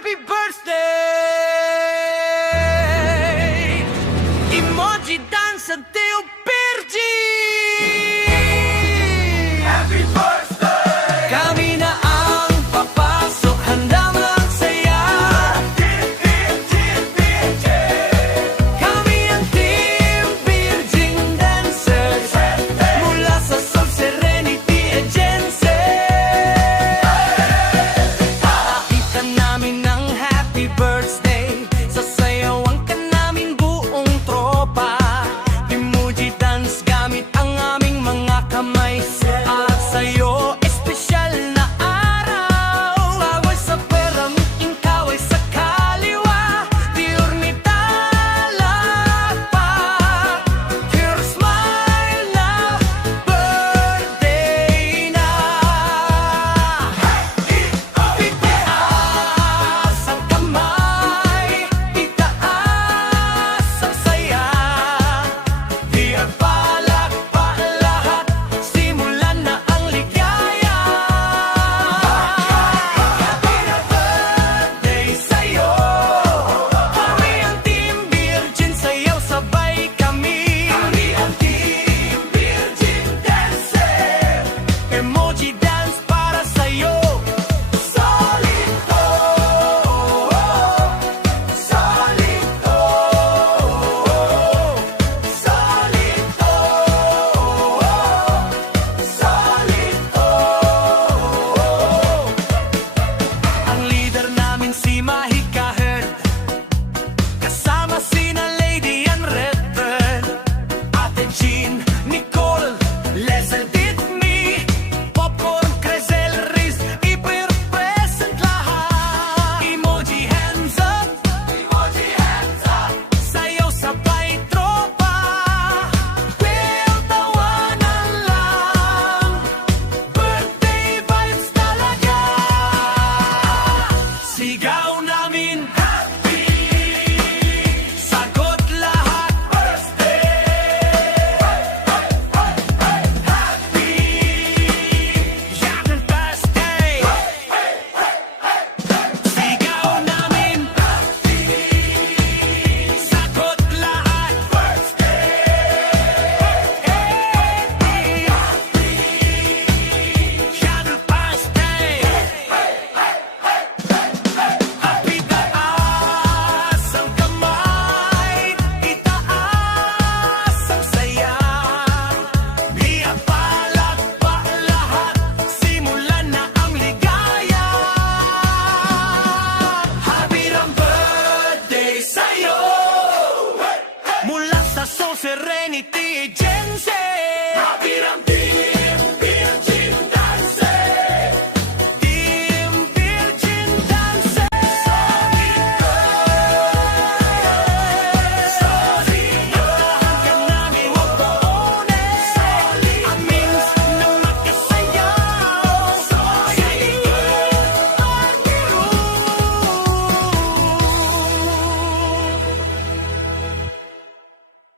happy birthday! Emoji dance ang Teo Perji! Happy birthday! Kami na ang papasok, handang ang saya. Kami ang Team Virgin Dancers mula sa Sol Serenity Agency. Nakita namin ang happy birthday, sasayawan ka namin buong tropa. Emoji dance gamit ang aming mga kamay. At sa'yo, espesyal na araw. Away sa pera, miking kaway sa kaliwa. Diurnita lakpak. Your smile now, birthday na. Itaas ang kamay, itaas ang saya. Di at palakpak lahat, simulan na ang ligaya. Happy birthday sa'yo. Kami ang Team Virgin, sayaw sabay kami. Kami ang Team Virgin Dancer. Emoji dance para sa'yo. Solito, solito, solito, solito. Ang leader namin si Mahika Heard, kasama sina Lady and Redbird, Ate Jean, Nicole, Leslie Ditme, Popcorn, Cresel, Riz, i-present lahat. Emoji hands up, sayaw sabay tropa. Well, tawanan lang, birthday vibes talaga. Sigaw namin happy, sagot lahat birthday. Happy, yan birthday. Sigaw namin happy, sagot lahat birthday. Happy, yan birthday. Happy taas ang kamay, itaas ang saya. Di at palakpak lahat, simulan na ang ligaya. Happy ng birthday sa'yo, mula sa Sol Serenity Agency.